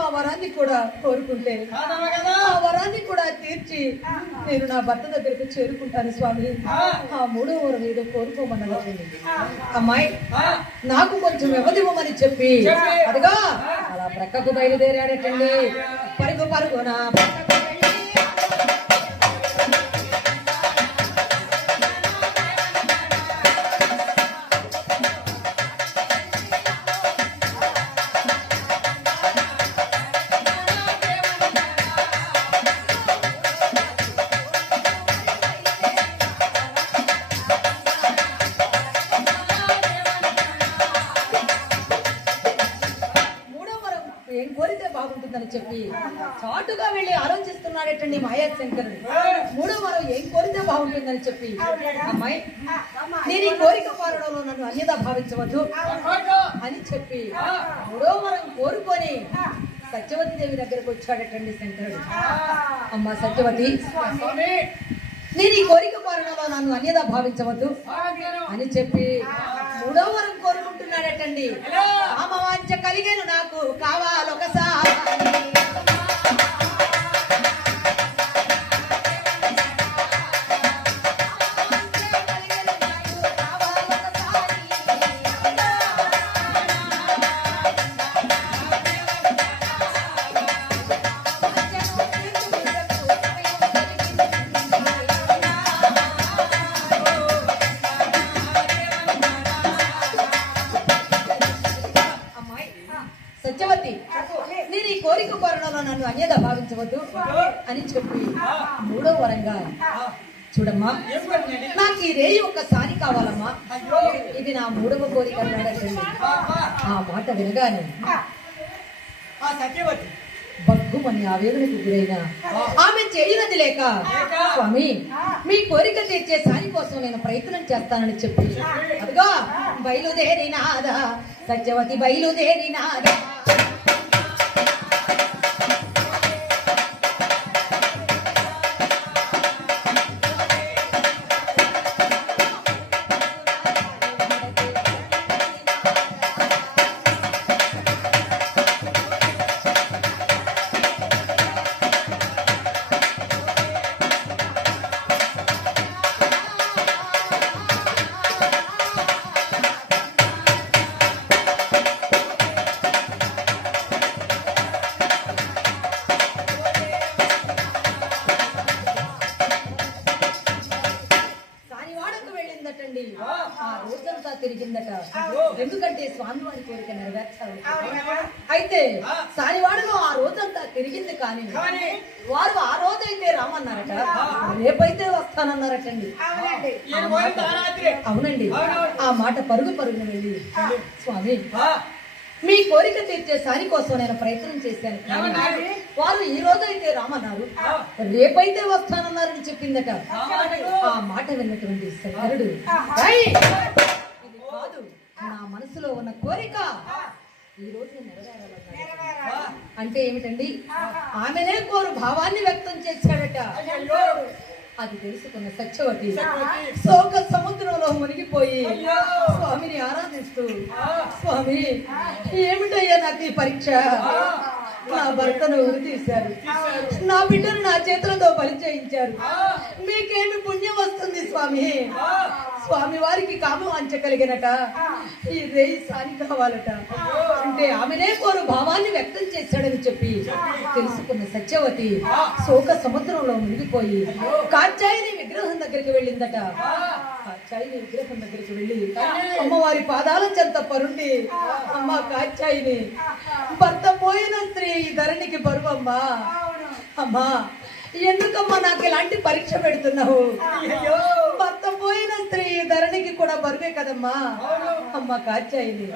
ఆ వరాన్ని కూడా కోరుకుంటే ఆ వరాన్ని కూడా తీర్చి నేను నా భర్త దగ్గరకు చేరుకుంటాను స్వామి. ఆ మూడో వరం ఏదో కోరుకోమన్నది అమ్మాయి. నాకు కొంచెం వ్యవధివ్వమని చెప్పి అదిగా అలా ప్రక్కకు బయలుదేరాడటండి. పరుగు పరుగున ఏం కోరితే బాగుంటుందని చెప్పి చాటుగా వెళ్ళి ఆలోచిస్తున్నాడటండి మాయాశంకరుడు. మూడో వరం ఏం కోరితే బాగుంటుందని చెప్పి అమ్మాయి నేను ఈ కోరిక కోరడంలో నన్ను అన్యదా భావించవద్దు అని చెప్పి మూడో వరం కోరుకొని సత్యవతి దేవి దగ్గరకు వచ్చాడటండి శంకరుడు. అమ్మ సత్యవతి, నేను ఈ కోరిక కోరడంలో నన్ను అన్యదా భావించవద్దు అని చెప్పి మూడో వరం కోరుకుంటున్నాడటండి. కామవాంఛ కలిగేను నాకు కావాలొకసారి. సత్యవతి, నేను ఈ కోరిక కోరడంలో నన్ను అన్యదా భావించవద్దు అని చెప్పి మూడో వరంగా చూడమ్మా, నాకు ఈ రేయి ఒక్కసారి కావాలమ్మా, ఇది నా మూడవ కోరిక అన్నాడటండి. ఆ మాట వినగానే బగ్గుమని ఆవేదనకు గురైన ఆమె చేయనది లేక స్వామి మీ కోరిక తీర్చే సాని కోసం నేను ప్రయత్నం చేస్తానని చెప్పి అదిగా బయలుదేరినాదా సత్యవతి బయలుదేరినాదా. ఆ రోజంతా తిరిగిందట. ఎందుకంటే స్వామివారి కోరిక నెరవేర్చాలి. అయితే సానివాడలో ఆ రోజంతా తిరిగింది కానీ వారు ఆ రోజైతే రామన్నారట, రేపైతే వస్తానన్నారటండి. అవునండి. ఆ మాట పరుగు పరుగున వెళ్ళి స్వామి మీ కోరిక తీర్చే సాని కోసం నేను ప్రయత్నం చేశాను. వారు ఈ రోజు అయితే రామన్నారు, రేపైతే వస్తానన్నారని చెప్పిందట. ఆ మాట విన్నటువంటి శంకరుడు ఇది కాదు, నా మనసులో ఉన్న కోరిక ఈ రోజు నెరవేరాలన్నాడు. అంటే ఏమిటండి? ఆమెనే కోరు భావాన్ని వ్యక్తం చేశాడట. అది తెలుసుకున్న సత్యవతి శోక సముద్రంలో మునిగిపోయి స్వామిని ఆరాధిస్తూ, స్వామి ఏమిటయ్యా నాకు ఈ పరీక్ష? నా భర్తను ఉరి తీశారు, నా బిడ్డను నా చేతులతో బలి చేయించారు, మీకేమి పుణ్యం వస్తుంది స్వామి? స్వామి వారికి కామవాంఛ కలిగినట, ఈ రేయి సాని కావాలట. అంటే ఆమెనే కోరు భావాన్ని వ్యక్తం చేశాడని చెప్పి తెలుసుకున్న సత్యవతి శోక సముద్రంలో మునిగిపోయి కాత్యాయని విగ్రహం దగ్గరికి వెళ్ళిందట. కాత్యాయని విగ్రహం దగ్గరికి వెళ్ళి అమ్మవారి పాదాల చెంత పరుండి, అమ్మ కాత్యాయని, భర్త పోయిన స్త్రీ ఈ ధరణికి బరువమ్మా, అమ్మా ఎందుకమ్మా నాకు ఇలాంటి పరీక్ష పెడుతున్నావు? భర్త పోయిన స్త్రీ ధరణికి కూడా బరువే కదమ్మా. అమ్మ కాత్యాయని,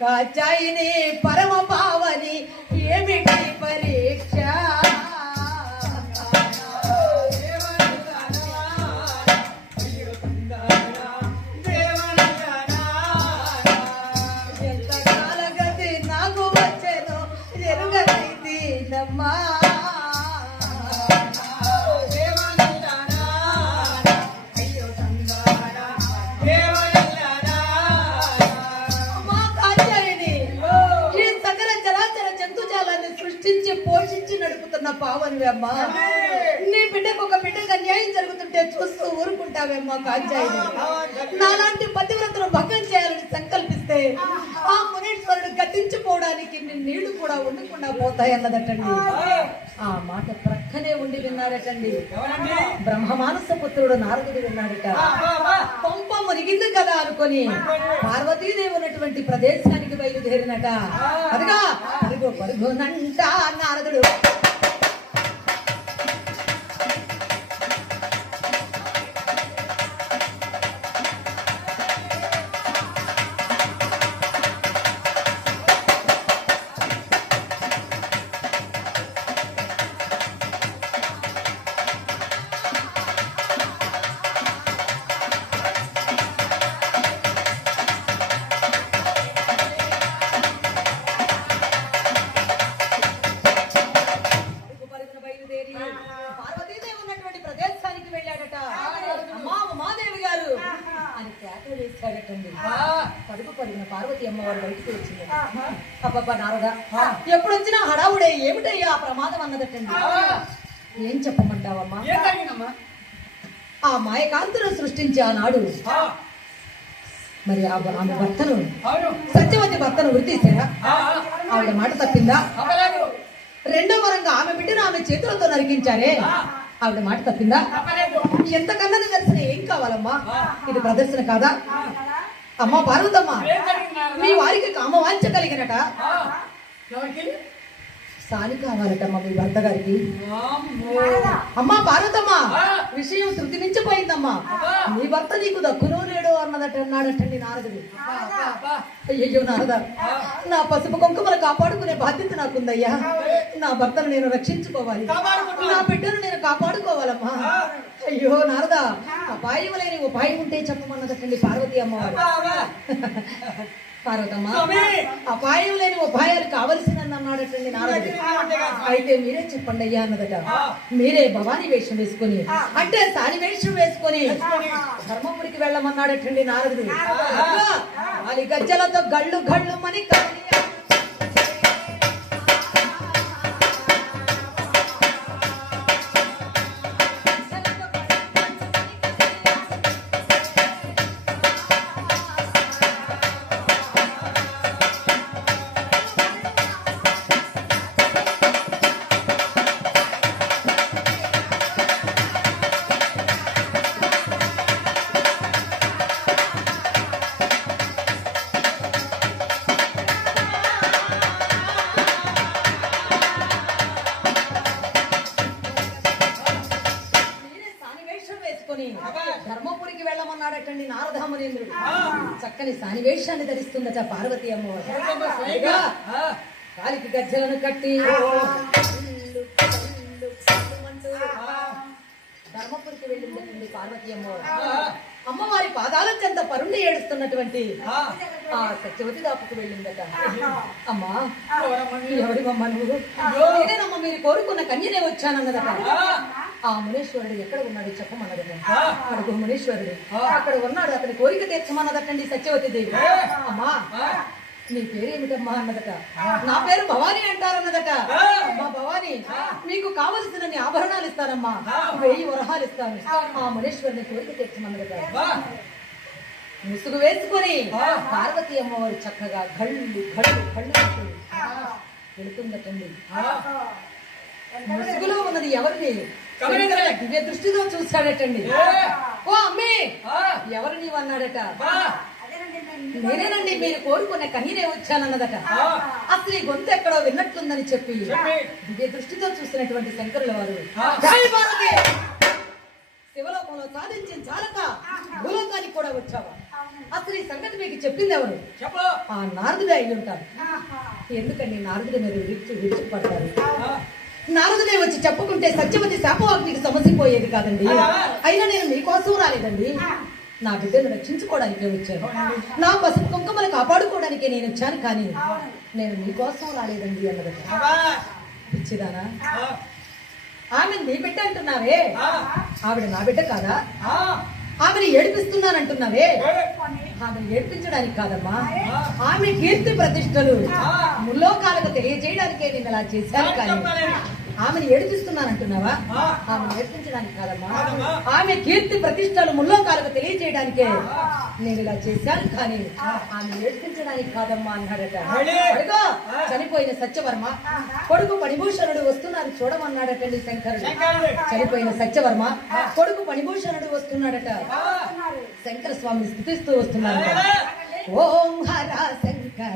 కాత్యాయని పరమ పావని ఏమిటి పరీక్ష? ఎంత కాలగతి నాకు వచ్చేను ఎరుగైతేనమ్మా. పోషించి నడుపుతున్న పావనివమ్మా. నీ బిడ్డకు ఒక బిడ్డకు అన్యాయం జరుగుతుంటే చూస్తూ ఊరుకుంటావేమ్మా కాంచాయి. నాలాంటి పతివ్రతను భంగం చేయాలని సంకల్పిస్తే ఆ మునీశ్వరుడు గతించిపోవడానికి నీళ్లు కూడా ఉండకుండా పోతాయన్నదటండి. ఆ మాట ప్రక్కనే ఉండి విన్నాడటండి. బ్రహ్మమానస పుత్రుడు నారదుడు విన్నాడట. పంప మునిగింది కదా అనుకొని పార్వతీదేవి ఉన్నటువంటి ప్రదేశానికి బయలుదేరినట. అదిగా పరుగు పరుగునంట నారదుడు. పడుకు పడిన పార్వతి అమ్మవారు బయటకు వచ్చింది. అబ్బబ్బా నారదా, ఎప్పుడు వచ్చినా హడావుడే ఏమిటయ్యా ఆ ప్రమాదం అన్నదటండి. ఏం చెప్పమంటావమ్మా? ఆ మాయకాంతును సృష్టించి ఆనాడు మరి ఆమె భర్తను సత్యవతి భర్తను వృత్తిసారా? ఆవిడ మాట తప్పిందా? రెండో వరంగా ఆమె బిడ్డను ఆమె చేతులతో నరికించారే, ఆవిడ మాట తప్పిందా? ఎంతకన్నా దర్శన ఏం కావాలమ్మా? ఇది ప్రదర్శన కాదా? అమ్మ పార్వతమ్మ, మీ వారికి కామవాంఛ కలిగినట సాని కావాలటమ్మా మీ భర్త గారికి. అమ్మా పార్వతమ్మ, విషయం శృతి మించిపోయిందమ్మా. నీ భర్త నీకు దక్కునో లేడో అన్నాడటండి నారదుడు. అయ్యో నారద, నా పసుపు కుంకుమలు కాపాడుకునే బాధ్యత నాకుందయ్యా. నా భర్తను నేను రక్షించుకోవాలి, నా బిడ్డను నేను కాపాడుకోవాలమ్మా. అయ్యో నారద, అపాయం లేని ఉపాయం ఉంటే చెప్పమన్నదటండి పార్వతి అమ్మవారు. పార్వతమ్మ, అపాయం లేని ఉపాయాలు కావలసిందని అన్నాడటండి నారదుడు. అయితే మీరే చెప్పండి అయ్యా అన్నదట. మీరే భవానీ వేషం వేసుకొని, అంటే సాని వేషం వేసుకొని ధర్మపురికి వెళ్ళమన్నాడటండి నారదుడు. అది గజ్జలతో గళ్ళు గళ్ళు మని ధర్మపురికి వెళ్ళమన్నాడటండి నారదామనేంద్రుడు. చక్కని సానివేషాన్ని ధరిస్తుందట పార్వతి అమ్మవారు. కాలికి గజ్జలను కట్టి ధర్మపురికి వెళ్ళిందటండి పార్వతి అమ్మవారు. అమ్మవారి పాదాల చెంత పరుండి ఏడుస్తున్నటువంటి ఆ సత్యవతి దాపుకు వెళ్ళిందట. అమ్మా, ఎవరివమ్మా నువ్వు? నేనేనమ్మా మీరు కోరుకున్న కన్యనే వచ్చానన్నదట. ఆ మునీశ్వరుడు ఎక్కడ ఉన్నాడు చెప్పమన్నదట. అడుగు మునీశ్వరుడు అక్కడ ఉన్నాడు, అతని కోరిక తీర్చమన్నదటండి సత్యవతి దేవి. అమ్మా, నీ పేరేమిటమ్మా అన్నదట. నా పేరు భవానీ అంటారన్నదట. అమ్మా భవానీ, మీకు కావలసిన ఆభరణాలు ఇస్తానమ్మా, 1000 వరహాలు ఇస్తాను. ఆ మునీశ్వరుని కోరిక తీర్చమన్నదట. ముసుగు వేసుకొని పార్వతి అమ్మవారు చక్కగా కళ్ళు కళ్ళు కళ్ళు వెళుతుందటండి. ముసుగులో ఉన్నది ఎవరిని దివ్య దృష్టితో చూస్తాడటండి. ఓ అమ్మే, ఎవరు నీవన్నాడట. నేనేనండి మీరు కోరుకునే కన్యనే వచ్చానన్నదట. అసలు ఈ గొంతు ఎక్కడో విన్నట్లుందని చెప్పి దివ్య దృష్టితో చూసినటువంటి శంకరుల వారు శివలోకంలో సాధించిన చాలక భూలోకానికి కూడా వచ్చావా? అసలు ఈ సంగతి మీకు చెప్పింది ఎవరు? ఆ నారదుడే అయి ఉంటారు. ఎందుకండి నారదుడి మీద విడిచిపడతారు? నారదుడే వచ్చి చెప్పుకుంటే సత్యవతి శాపవాగ్నికి సమసిపోయేది కాదండి. అయినా నేను మీకోసం రాలేదండి, నా బిడ్డను రక్షించుకోవడానికే వచ్చాను. నా పసుపు కుంకుమలు కాపాడుకోవడానికే నేను వచ్చాను, కానీ నేను మీకోసం రాలేదండి అన్నదట. పిచ్చిదానా, ఆమె నీ బిడ్డ అంటున్నావే, ఆవిడ నా బిడ్డ కాదా? ఆమెను ఏడిపిస్తున్నానంటున్నావే, ఆమెను ఏడిపించడానికి కాదమ్మా, ఆమె కీర్తి ప్రతిష్టలు ముల్లోకాలకు తెలియజేయడానికే నేను అలా చేశాను. కానీ ఆమెను ఏడిపిస్తున్నానంటున్నావా? ఆమెను ఏడిపించడానికి కాదమ్మా, ఆమె కీర్తి ప్రతిష్టలు ముల్లోకాలకు తెలియజేయడానికే నేను ఇలా చేశాను. కానీ ఆమె ఏడిపించడానికి కాదమ్మా అన్నాడట. అడుగో చనిపోయిన సత్యవర్మ కొడుకు పణిభూషణుడు వస్తున్నారు చూడమన్నాడటండి శంకరుడు. చనిపోయిన సత్యవర్మ కొడుకు పణిభూషణుడు వస్తున్నాడట. శంకర స్వామిని స్తుతిస్తూ వస్తున్నాడట. ఓం హర శంకర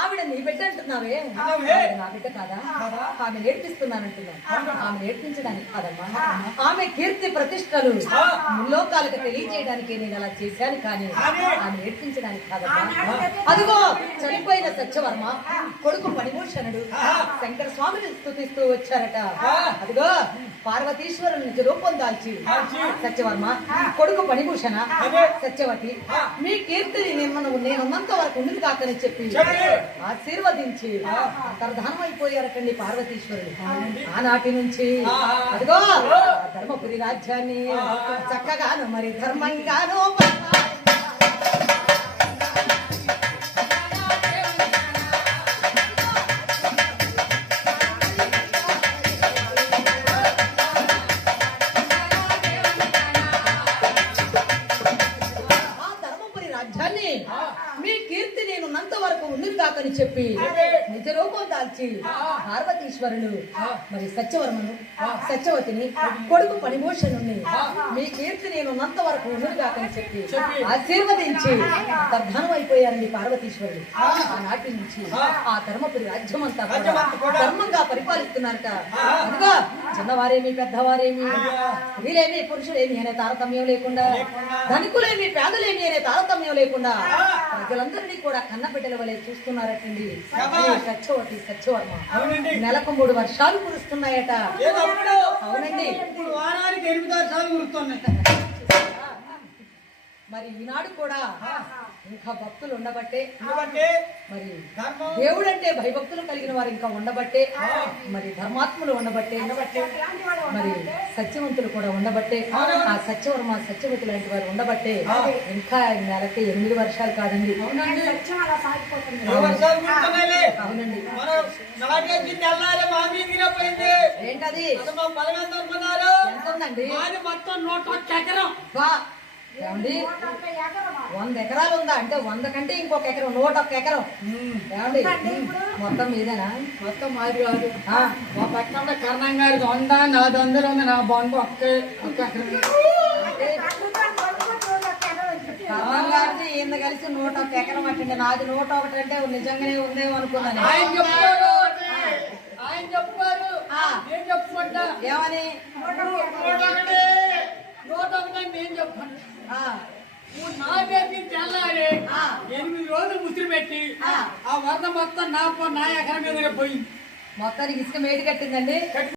ఆవిడ నీ బిడ్డ అంటున్నావే, నా బిడ్డ కాదా? ఆమె నేర్పిస్తున్నానంటున్నాను. ఆమె నేర్పించడానికి కాదమ్మా, ఆమె కీర్తి ప్రతిష్టలు ముల్లోకాలకు తెలియజేయడానికి నేను అలా చేశాను. కానీ ఆమె నేర్పించడానికి కాదమ్మా. అదిగో చనిపోయిన సత్యవర్మ కొడుకు పణిభూషణుడు శంకర స్వామిని స్తుతిస్తూ వచ్చారట. అదిగో పార్వతీశ్వరుని రూపం దాల్చి సత్యవర్మ కొడుకు పణిభూషణ సత్యవతి మీ కీర్తిని నేనున్నంత వరకు ఉంది కాకని చెప్పి ఆశీర్వదించి అంతర్ధానం అయిపోయారటండి పార్వతీశ్వరుడు. ఆనాటి నుంచి అదిగో ధర్మపురి రాజ్యాన్ని చక్కగాను మరి ధర్మంగాను మీ కీర్తి నేనున్నంత వరకు ఉంది కాకని చెప్పి నిజ రూపం దాల్చి పార్వతీశ్వరులు మరి సత్యవర్మను సత్యవతిని కొడుకు పనిభూషణుని మీ కీర్తి నేను ఉన్నంత వరకు ఉన్నది కాకని చెప్పి ఆశీర్వదించి ప్రధానం అయిపోయారండి పార్వతీశ్వరుడు. ఆనాటి నుంచి ఆ ధర్మపురి రాజ్యం అంతా ధర్మంగా పరిపాలిస్తున్నారట. అనగా చిన్నవారేమి పెద్దవారేమి స్త్రీలేమి పురుషులేమి అనే తారతమ్యం లేకుండా ధనికులేమి పేదలేమి అనే తారతమ్యం లేకుండా ప్రజలందరినీ కూడా కన్నబిడ్డల వలె చూస్తున్నారటండి. సత్యవతి సత్యవర్మ నెలకు 3 వర్షాలు కురుస్తున్నాయట. అవునండి, వారానికి 8 వర్షాలు కురుస్తున్నాయి. మరి ఈనాడు కూడా ఇంకా భక్తులు ఉండబట్టే మరి ధర్మం దేవుడు అంటే భయభక్తులు కలిగిన వారు ఇంకా ఉండబట్టే మరి ధర్మాత్ములు ఉండబట్టే మరి సత్యవంతులు కూడా ఉండబట్టే ఆ సత్యవర్మ సత్యవతి లాంటి వారు ఉండబట్టే ఇంకా నెలకి 8 వర్షాలు కాదండి. వర్షాలు కురుస్తున్నాయిలే. అవునండి. నాగేసి తెల్లారే మామి గిరపోయింది. ఏంటది? మా బలమే దొరుకుతున్నారు. ఎంత ఉందండి? మాది మొత్తం 101 ఎకరం. వా ఏమండి 100 ఎకరాలు ఉందా అంటే 100 కంటే ఇంకొక ఎకరం 101 ఎకరం ఏమండి మొత్తం మీదేనా? మొత్తం మాది కాదు. ఆ, మా పక్కన కర్ణం గారికి 100, నాది 100 ఉంది. నా బంధు ఒక్క ఎకరం. అంటే కర్ణం గారిది ఈయన కలిసి 101 ఎకరం అంటే నాది 101 అంటే నిజంగానే ఉందేమో అనుకున్నాను. ఆయన చెప్తారు ఆ. నేను చెప్పుకుంటా. ఏమని? 101 అని నేను చెప్పుకుంటా. ఆ, నాకేసి తెల్లారి ఆ. 8 రోజులు ముసిరి పెట్టి ఆ. ఆ వరద మొత్తం నా ఎకరం మీద పోయింది. మొత్తానికి ఇసుక మేడి కట్టిందండి.